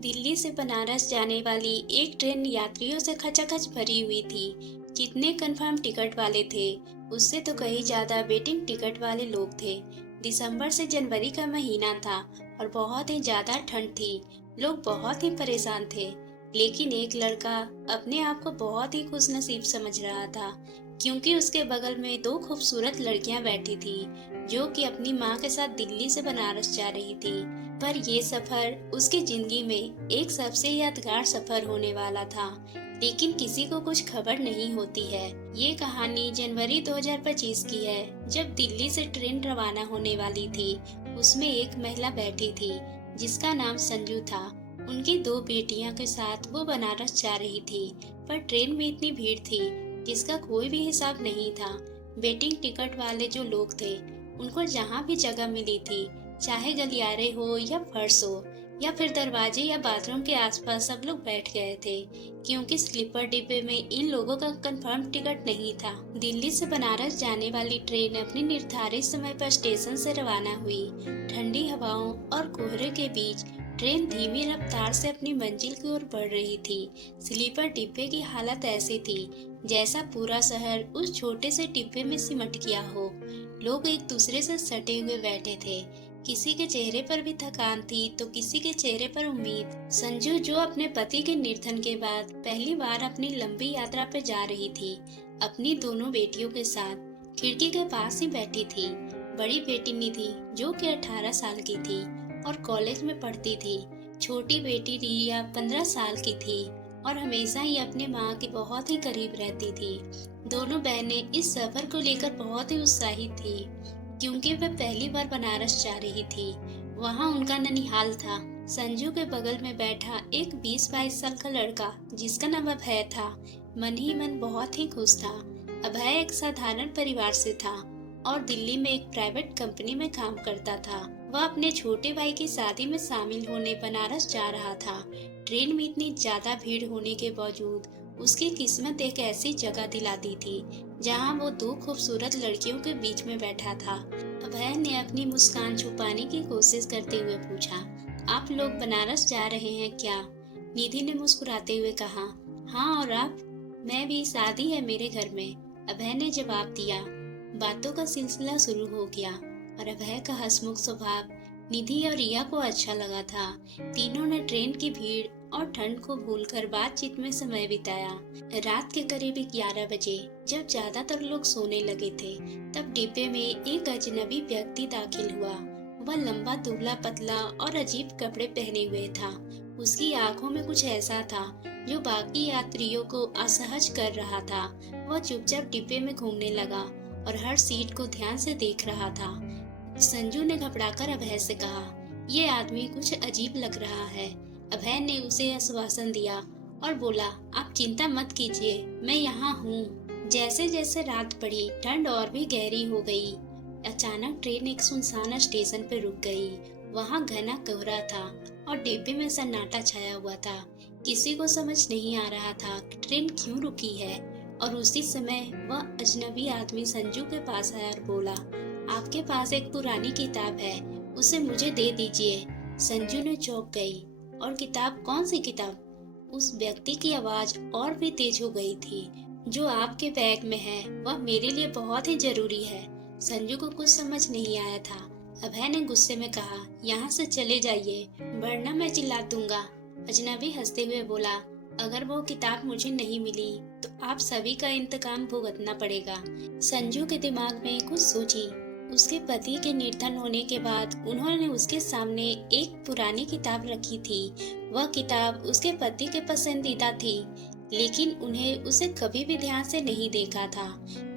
दिल्ली से बनारस जाने वाली एक ट्रेन यात्रियों से खचाखच भरी हुई थी। जितने कंफर्म टिकट वाले थे, उससे तो कहीं ज्यादा वेटिंग टिकट वाले लोग थे। दिसंबर से जनवरी का महीना था और बहुत ही ज्यादा ठंड थी। लोग बहुत ही परेशान थे। लेकिन एक लड़का अपने आप को बहुत ही खुशनसीब समझ रहा था, क्योंकि उसके बगल में दो खूबसूरत लड़कियां बैठी थी, जो कि अपनी माँ के साथ दिल्ली से बनारस जा रही थी। पर ये सफर उसकी जिंदगी में एक सबसे यादगार सफर होने वाला था। लेकिन किसी को कुछ खबर नहीं होती है। ये कहानी जनवरी 2025 की है, जब दिल्ली से ट्रेन रवाना होने वाली थी। उसमें एक महिला बैठी थी, जिसका नाम संजू था। उनकी दो बेटियों के साथ वो बनारस जा रही थी। पर ट्रेन में इतनी भीड़ थी, जिसका कोई भी हिसाब नहीं था। वेटिंग टिकट वाले जो लोग थे, उनको जहाँ भी जगह मिली थी, चाहे गलियारे हो या फर्श हो या फिर दरवाजे या बाथरूम के आसपास, सब लोग बैठ गए थे, क्योंकि स्लीपर डिब्बे में इन लोगों का कंफर्म टिकट नहीं था। दिल्ली से बनारस जाने वाली ट्रेन अपने निर्धारित समय पर स्टेशन से रवाना हुई। ठंडी हवाओं और कोहरे के बीच ट्रेन धीमी रफ्तार से अपनी मंजिल की ओर बढ़ रही थी। स्लीपर डिब्बे की हालत ऐसी थी, जैसा पूरा शहर उस छोटे से डिब्बे में सिमट गया हो। लोग एक दूसरे से सटे हुए बैठे थे। किसी के चेहरे पर भी थकान थी तो किसी के चेहरे पर उम्मीद। संजू, जो अपने पति के निधन के बाद पहली बार अपनी लंबी यात्रा पर जा रही थी, अपनी दोनों बेटियों के साथ खिड़की के पास ही बैठी थी। बड़ी बेटी निधि, जो कि 18 साल की थी और कॉलेज में पढ़ती थी। छोटी बेटी रिया 15 साल की थी और हमेशा ही अपने माँ के बहुत ही करीब रहती थी। दोनों बहनें इस सफर को लेकर बहुत ही उत्साहित थी, क्योंकि वह पहली बार बनारस जा रही थी। वहाँ उनका ननिहाल था। संजू के बगल में बैठा एक 20-22 साल का लड़का, जिसका नाम अभय था, मन ही मन बहुत ही खुश था। अभय एक साधारण परिवार से था और दिल्ली में एक प्राइवेट कंपनी में काम करता था। वह अपने छोटे भाई की शादी में शामिल होने बनारस जा रहा था। ट्रेन में इतनी ज्यादा भीड़ होने के बावजूद उसकी किस्मत एक ऐसी जगह दिलाती थी, जहां वो दो खूबसूरत लड़कियों के बीच में बैठा था। अभय ने अपनी मुस्कान छुपाने की कोशिश करते हुए पूछा, आप लोग बनारस जा रहे हैं क्या? निधि ने मुस्कुराते हुए कहा, हाँ, और आप? मैं भी, शादी है मेरे घर में, अभय ने जवाब दिया। बातों का सिलसिला शुरू हो गया और अभय का हंसमुख स्वभाव निधि और रिया को अच्छा लगा था। तीनों ने ट्रेन की भीड़ और ठंड को भूलकर बातचीत में समय बिताया। रात के करीब 11 बजे जब ज्यादातर लोग सोने लगे थे, तब डिब्बे में एक अजनबी व्यक्ति दाखिल हुआ। वह लंबा, दुबला, पतला और अजीब कपड़े पहने हुए था। उसकी आंखों में कुछ ऐसा था जो बाकी यात्रियों को असहज कर रहा था। वह चुपचाप डिब्बे में घूमने लगा और हर सीट को ध्यान से देख रहा था। संजू ने घबराकर अभय से कहा, ये आदमी कुछ अजीब लग रहा है। अभय ने उसे आश्वासन दिया और बोला, आप चिंता मत कीजिए, मैं यहाँ हूँ। जैसे जैसे रात बढ़ी, ठंड और भी गहरी हो गई। अचानक ट्रेन एक सुनसान स्टेशन पर रुक गई। वहाँ घना कोहरा था और डिब्बे में सन्नाटा छाया हुआ था। किसी को समझ नहीं आ रहा था कि ट्रेन क्यों रुकी है। और उसी समय वह अजनबी आदमी संजू के पास आया और बोला, आपके पास एक पुरानी किताब है, उसे मुझे दे दीजिए। संजू ने चौंक गई। और किताब? कौन सी किताब? उस व्यक्ति की आवाज और भी तेज हो गई थी। जो आपके बैग में है वह मेरे लिए बहुत ही जरूरी है। संजू को कुछ समझ नहीं आया था। अभय ने गुस्से में कहा, यहाँ से चले जाइए, वरना मैं चिल्ला दूंगा। अजनबी हंसते हुए बोला, अगर वो किताब मुझे नहीं मिली तो आप सभी का इंतकाम भुगतना पड़ेगा। संजू के दिमाग में कुछ सूझी। उसके पति के निधन होने के बाद उन्होंने उसके सामने एक पुरानी किताब रखी थी। वह किताब उसके पति के पसंदीदा थी, लेकिन उन्हें उसे कभी भी ध्यान से नहीं देखा था।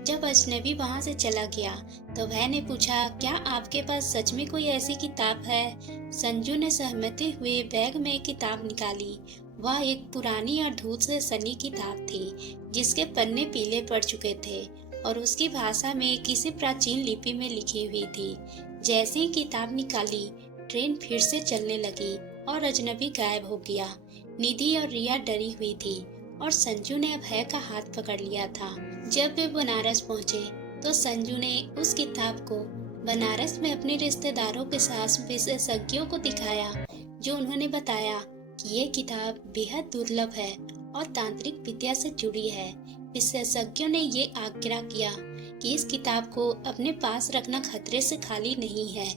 जब अजनबी वहां से चला गया तो वह ने पूछा, क्या आपके पास सच में कोई ऐसी किताब है? संजू ने सहमति हुए बैग में एक किताब निकाली। वह एक पुरानी और धूल से सनी किताब थी, जिसके पन्ने पीले पड़ चुके थे और उसकी भाषा में किसी प्राचीन लिपि में लिखी हुई थी। जैसे ही किताब निकाली, ट्रेन फिर से चलने लगी और अजनबी गायब हो गया। निधि और रिया डरी हुई थी और संजू ने अभय का हाथ पकड़ लिया था। जब वे बनारस पहुंचे तो संजू ने उस किताब को बनारस में अपने रिश्तेदारों के साथ विशेषज्ञों को दिखाया, जो उन्होंने बताया कि ये किताब बेहद दुर्लभ है और तांत्रिक विद्या से जुड़ी है। विशेषज्ञों ने ये आग्रह किया कि इस किताब को अपने पास रखना खतरे से खाली नहीं है।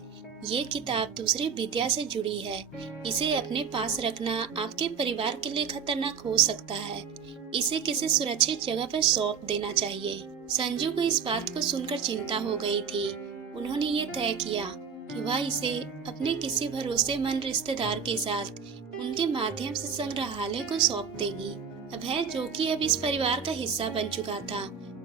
ये किताब दूसरी विद्या से जुड़ी है। इसे अपने पास रखना आपके परिवार के लिए खतरनाक हो सकता है। इसे किसी सुरक्षित जगह पर सौंप देना चाहिए। संजू को इस बात को सुनकर चिंता हो गई थी। उन्होंने ये तय किया कि वह इसे अपने किसी भरोसेमंद रिश्तेदार के साथ उनके माध्यम से संग्रहालय को सौंप देगी। अभय, जो कि अब इस परिवार का हिस्सा बन चुका था,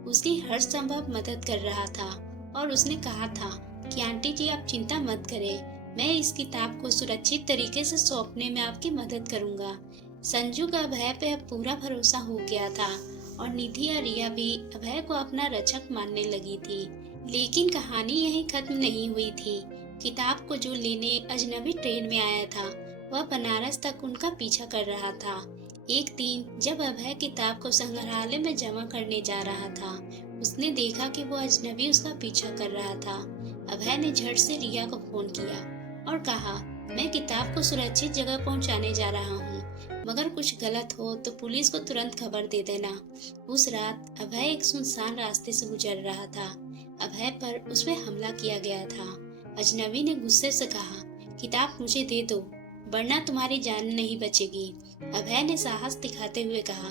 उसकी हर संभव मदद कर रहा था और उसने कहा था कि आंटी जी, आप चिंता मत करें, मैं इस किताब को सुरक्षित तरीके से सौंपने में आपकी मदद करूंगा। संजू का अभय पे अब पूरा भरोसा हो गया था और निधि और रिया भी अभय को अपना रक्षक मानने लगी थी। लेकिन कहानी यहीं खत्म नहीं हुई थी। किताब को जो लेने अजनबी ट्रेन में आया था, वह बनारस तक उनका पीछा कर रहा था। एक दिन जब अभय किताब को संग्रहालय में जमा करने जा रहा था, उसने देखा कि वो अजनबी उसका पीछा कर रहा था। अभय ने झट से रिया को फोन किया और कहा, मैं किताब को सुरक्षित जगह पहुंचाने जा रहा हूँ, मगर कुछ गलत हो तो पुलिस को तुरंत खबर दे देना। उस रात अभय एक सुनसान रास्ते से गुजर रहा था। अभय पर उस पे हमला किया गया था। अजनबी ने गुस्से से कहा, किताब मुझे दे दो, वरना तुम्हारी जान नहीं बचेगी। अभय ने साहस दिखाते हुए कहा,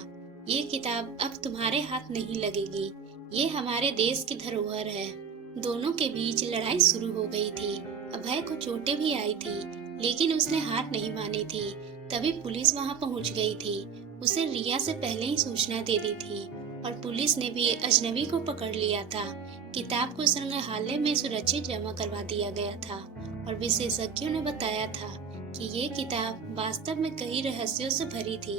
ये किताब अब तुम्हारे हाथ नहीं लगेगी, ये हमारे देश की धरोहर है। दोनों के बीच लड़ाई शुरू हो गई थी। अभय को चोटें भी आई थी, लेकिन उसने हार नहीं मानी थी। तभी पुलिस वहां पहुंच गई थी। उसे रिया से पहले ही सूचना दे दी थी और पुलिस ने भी अजनबी को पकड़ लिया था। किताब को संग्रहालय में सुरक्षित जमा करवा दिया गया था और विशेषज्ञों ने बताया था कि ये किताब वास्तव में कई रहस्यों से भरी थी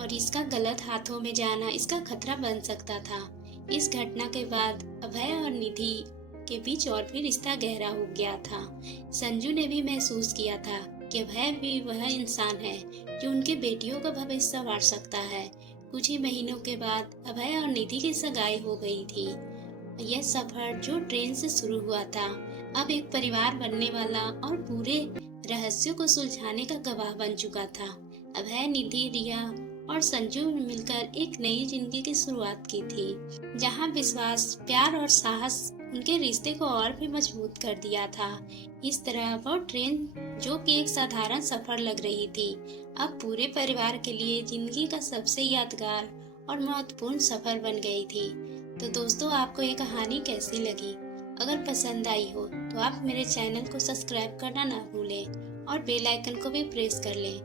और इसका गलत हाथों में जाना इसका खतरा बन सकता था। इस घटना के बाद अभय और निधि के बीच और भी रिश्ता गहरा हो गया था। संजू ने भी महसूस किया था कि अभय भी वह इंसान है जो उनके बेटियों का भविष्य संवार सकता है। कुछ ही महीनों के बाद अभय और निधि की सगाई हो गई थी। यह सफर जो ट्रेन से शुरू हुआ था, अब एक परिवार बनने वाला और पूरे रहस्यों को सुलझाने का गवाह बन चुका था। अभय, निधि, रिया और संजू ने मिलकर एक नई जिंदगी की शुरुआत की थी, जहां विश्वास, प्यार और साहस उनके रिश्ते को और भी मजबूत कर दिया था। इस तरह वो ट्रेन, जो कि एक साधारण सफर लग रही थी, अब पूरे परिवार के लिए जिंदगी का सबसे यादगार और महत्वपूर्ण सफर बन गई थी। तो दोस्तों, आपको ये कहानी कैसी लगी? अगर पसंद आई हो तो आप मेरे चैनल को सब्सक्राइब करना ना भूलें और बेल आइकन को भी प्रेस कर लें